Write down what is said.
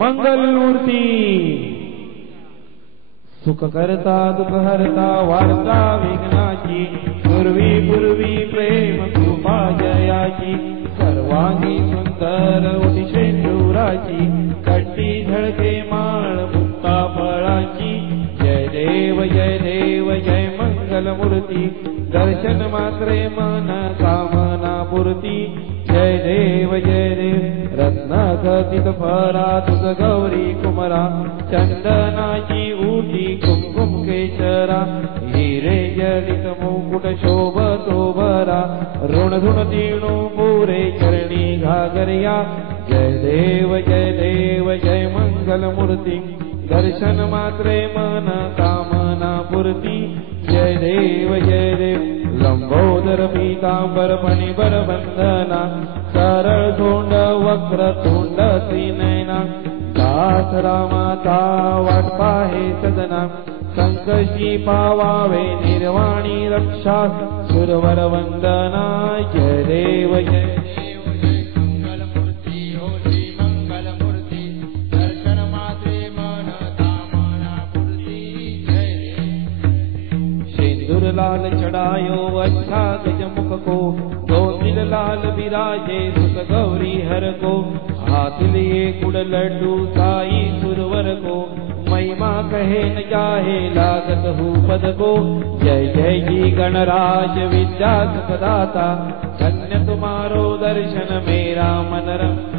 मंगलमूर्ती सुख करता दुःख हरता वार्ता विघ्नाची पूर्वी पूर्वी प्रेम कृपा जयाची सर्वांगी सुंदर उठी शेंदुराची कट्टी झळके माळ मुक्ता फळाची जय देव जय देव जय मंगलमूर्ती दर्शन मात्रे मन कामना पूर्ती जय देव जय देव गौरी कुमरा चंदनाची उटी कुमकुम केशरा भरा ऋण चरणी घागरिया। जय देव जय देव जय मंगलमूर्ती दर्शन मात्रे मन कामना पूर्ती। जय देव जय देव लंबोदर पीतांबर फणीवर बंधना सरळ तोंड वक्र तोंड त्रिनयना दास रामाचा वाट पाहे सदना संकशी पावावे निर्वाणी रक्षा सुरवर वंदना जय देव जय सिंदूर लाल चढ़ायो अच्छा गज मुख को दो दिल लाल विराजे सुख गौरी लड्डू साई सुरवर को महिमा कहे न जाहे लागत हूँ पद को। जय जय जी गणराज विद्या सुखदाता धन्य तुम्हारो दर्शन मेरा मनरम